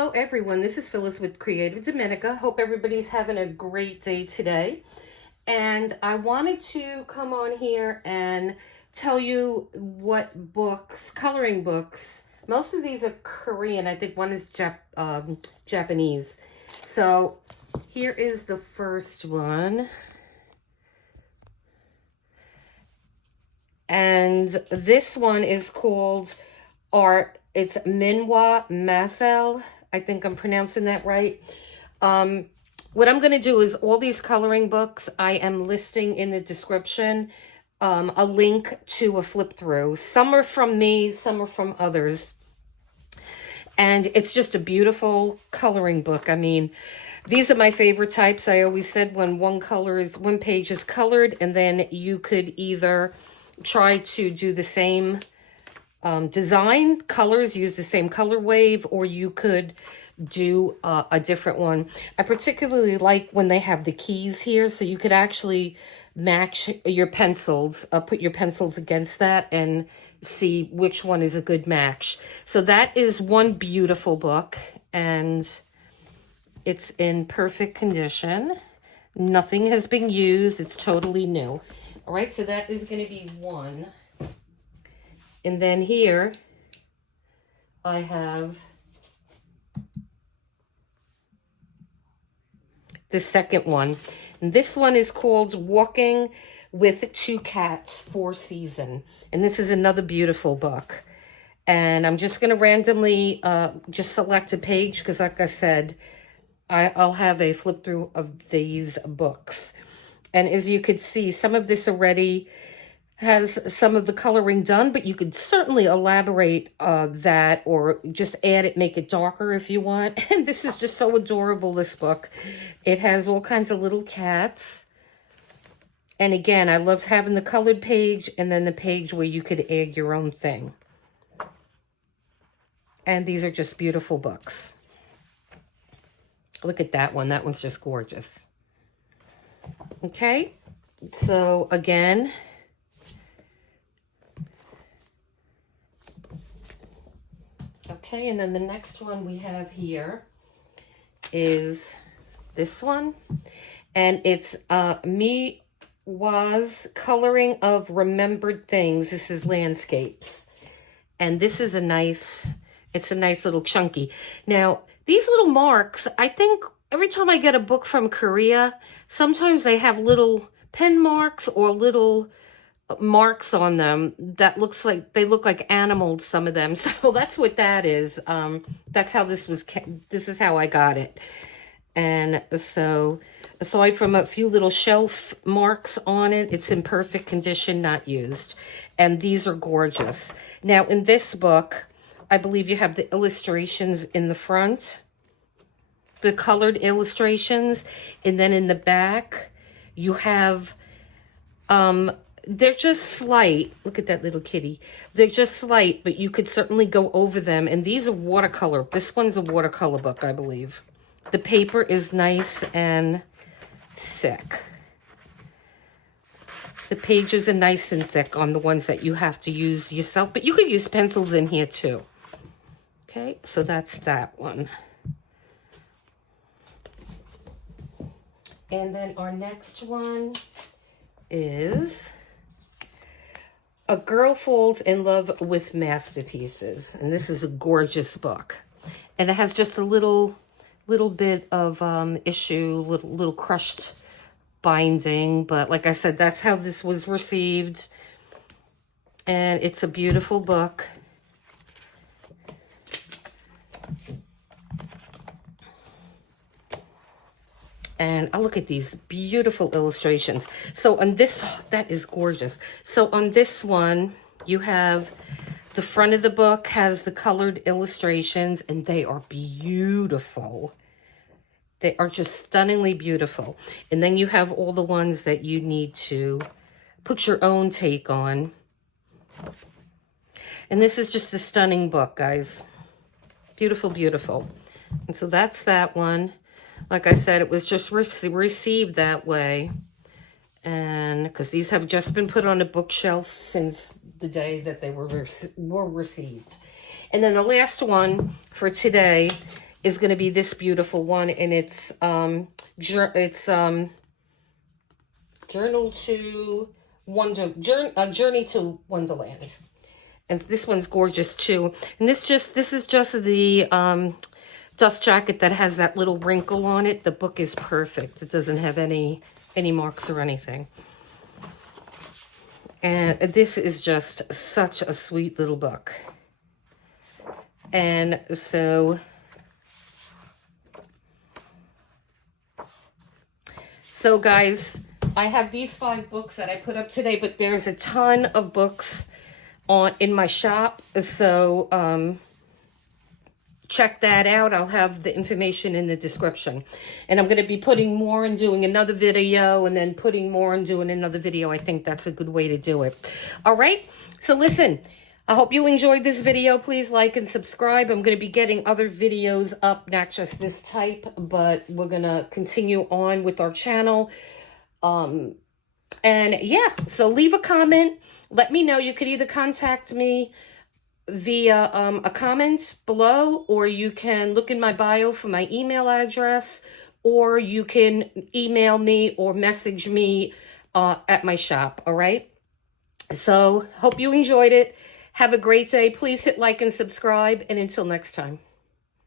Hello everyone, this is Phyllis with CreativeDomenica. Hope everybody's having a great day today. And I wanted to come on here and tell you what books, coloring books, most of these are Korean. I think one is Japanese. So here is the first one. And this one is called Art. It's Minwha Masil. I think I'm pronouncing that right. What I'm going to do is all these coloring books, I am listing in the description a link to a flip through. Some are from me, some are from others. And it's just a beautiful coloring book. I mean, these are my favorite types. I always said when one page is colored, and then you could either try to do the same design, colors, use the same color wave, or you could do a different one. I particularly like when they have the keys here, so you could actually match your pencils, put your pencils against that and see which one is a good match. So that is one beautiful book, and it's in perfect condition. Nothing has been used. It's totally new. All right, so that is going to be one. And then here I have the second one. And this one is called Walking with Two Cats, 4 Season. And this is another beautiful book. And I'm just going to randomly just select a page because, like I said, I'll have a flip through of these books. And as you could see, some of this already has some of the coloring done, but you could certainly elaborate that or just add it, make it darker if you want. And this is just so adorable, this book. It has all kinds of little cats. And again, I loved having the colored page and then the page where you could add your own thing. And these are just beautiful books. Look at that one. That one's just gorgeous. Okay, so again, okay, and then the next one we have here is this one, and it's Mi-hwa's Coloring of Remembered Things. This is landscapes, and this is it's a nice little chunky. Now, these little marks, I think every time I get a book from Korea, sometimes they have little pen marks or little marks on them that they look like animals, some of them. So that's what that is. That's how this is how I got it. And so aside from a few little shelf marks on it, it's in perfect condition, not used. And these are gorgeous. Now in this book, I believe you have the illustrations in the front, the colored illustrations, and then in the back you have they're just slight. Look at that little kitty. They're just slight, but you could certainly go over them. And these are watercolor. This one's a watercolor book, I believe. The paper is nice and thick. The pages are nice and thick on the ones that you have to use yourself, but you could use pencils in here too. Okay, so that's that one. And then our next one is A Girl Falls in Love with Masterpieces. And this is a gorgeous book. And it has just a little bit of little crushed binding. But like I said, that's how this was received. And it's a beautiful book. And I'll look at these beautiful illustrations. So on this, that is gorgeous. So on this one, you have the front of the book has the colored illustrations, and they are beautiful. They are just stunningly beautiful. And then you have all the ones that you need to put your own take on. And this is just a stunning book, guys. Beautiful, beautiful. And so that's that one. Like I said, it was just received that way. And because these have just been put on a bookshelf since the day that they were received. And then the last one for today is going to be this beautiful one, and it's Journey to Wonderland. And this one's gorgeous too. And this is just the dust jacket that has that little wrinkle on it. The book is perfect. It doesn't have any marks or anything. And this is just such a sweet little book. And so guys, I have these 5 books that I put up today, but there's a ton of books in my shop. So check that out. I'll have the information in the description. And I'm going to be putting more and doing another video, and then putting more and doing another video. I think that's a good way to do it. All right. So listen, I hope you enjoyed this video. Please like and subscribe. I'm going to be getting other videos up, not just this type, but we're going to continue on with our channel. And yeah, so leave a comment. Let me know. You could either contact me via a comment below, or you can look in my bio for my email address, or you can email me or message me at my shop. All right. So hope you enjoyed it. Have a great day. Please hit like and subscribe. And until next time.